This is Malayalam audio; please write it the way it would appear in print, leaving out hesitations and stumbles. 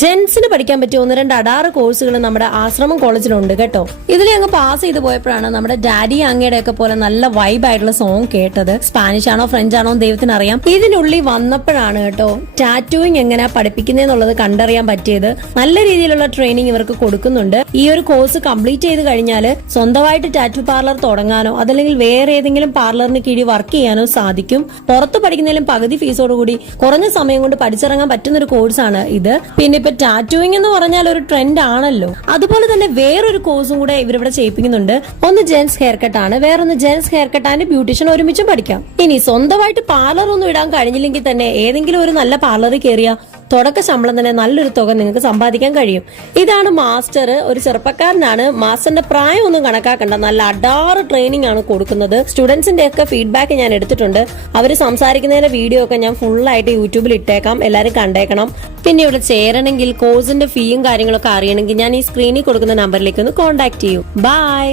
ജെൻസിന് പഠിക്കാൻ പറ്റിയ 1-2 അടാറ് കോഴ്സുകൾ നമ്മുടെ ആശ്രമം കോളേജിലുണ്ട് കേട്ടോ. ഇതിൽ അങ്ങ് പാസ് ചെയ്ത് പോയപ്പോഴാണ് നമ്മുടെ ഡാഡി അങ്ങയുടെ ഒക്കെ പോലെ നല്ല വൈബ് ആയിട്ടുള്ള സോങ് കേട്ടത്. സ്പാനിഷ് ആണോ ഫ്രഞ്ച് ആണോ ദൈവത്തിന് അറിയാം. ഇതിനുള്ളിൽ വന്നപ്പോഴാണ് കേട്ടോ ടാറ്റൂയിങ് എങ്ങനെയാ പഠിപ്പിക്കുന്നതെന്നുള്ളത് കണ്ടറിയാൻ പറ്റിയത്. നല്ല രീതിയിലുള്ള ട്രെയിനിങ് ഇവർക്ക് കൊടുക്കുന്നുണ്ട്. ഈ ഒരു കോഴ്സ് കംപ്ലീറ്റ് ചെയ്ത് കഴിഞ്ഞാൽ സ്വന്തമായിട്ട് ടാറ്റു പാർലർ തുടങ്ങാനോ അതല്ലെങ്കിൽ വേറെ ഏതെങ്കിലും പാർലറിന് കീഴിൽ വർക്ക് ചെയ്യാനോ സാധിക്കും. പുറത്ത് പഠിക്കുന്നതിലും പകുതി ഫീസോടുകൂടി കുറഞ്ഞ സമയം കൊണ്ട് പഠിച്ചിറങ്ങാൻ പറ്റുന്ന ഒരു കോഴ്സാണ് ഇത്. പിന്നെ ഇപ്പൊ ടാറ്റൂയിങ് എന്ന് പറഞ്ഞാൽ ഒരു ട്രെൻഡ് ആണല്ലോ. അതുപോലെ തന്നെ വേറൊരു കോഴ്സും കൂടെ ഇവരിവിടെ ചെയ്യിപ്പിക്കുന്നുണ്ട്. ഒന്ന് ജെൻസ് ഹെയർ കട്ട് ആണ്, വേറൊന്ന് gents hair cut and beautician ഒരുമിച്ചും പഠിക്കാം. ഇനി സ്വന്തമായിട്ട് പാർലർ ഒന്നും ഇടാൻ കഴിഞ്ഞില്ലെങ്കിൽ തന്നെ ഏതെങ്കിലും ഒരു നല്ല പാർലറിൽ കയറിയ തുടക്ക ശമ്പളം തന്നെ നല്ലൊരു തുക നിങ്ങൾക്ക് സമ്പാദിക്കാൻ കഴിയും. ഇതാണ് മാസ്റ്റർ, ഒരു ചെറുപ്പക്കാരനാണ്. മാസ്റ്ററിന്റെ പ്രായം ഒന്നും കണക്കാക്കണ്ട, നല്ല അടാറ് ട്രെയിനിങ് ആണ് കൊടുക്കുന്നത്. സ്റ്റുഡൻസിന്റെ ഒക്കെ ഫീഡ്ബാക്ക് ഞാൻ എടുത്തിട്ടുണ്ട്. അവര് സംസാരിക്കുന്നതിന്റെ വീഡിയോ ഒക്കെ ഞാൻ ഫുള്ളായിട്ട് യൂട്യൂബിൽ ഇട്ടേക്കാം, എല്ലാവരും കണ്ടേക്കണം. പിന്നെ ഇവിടെ ചേരണമെങ്കിൽ കോഴ്സിന്റെ ഫീയും കാര്യങ്ങളൊക്കെ അറിയണമെങ്കിൽ ഞാൻ ഈ സ്ക്രീനിൽ കൊടുക്കുന്ന നമ്പറിലേക്ക് ഒന്ന് കോൺടാക്ട് ചെയ്യൂ. ബൈ.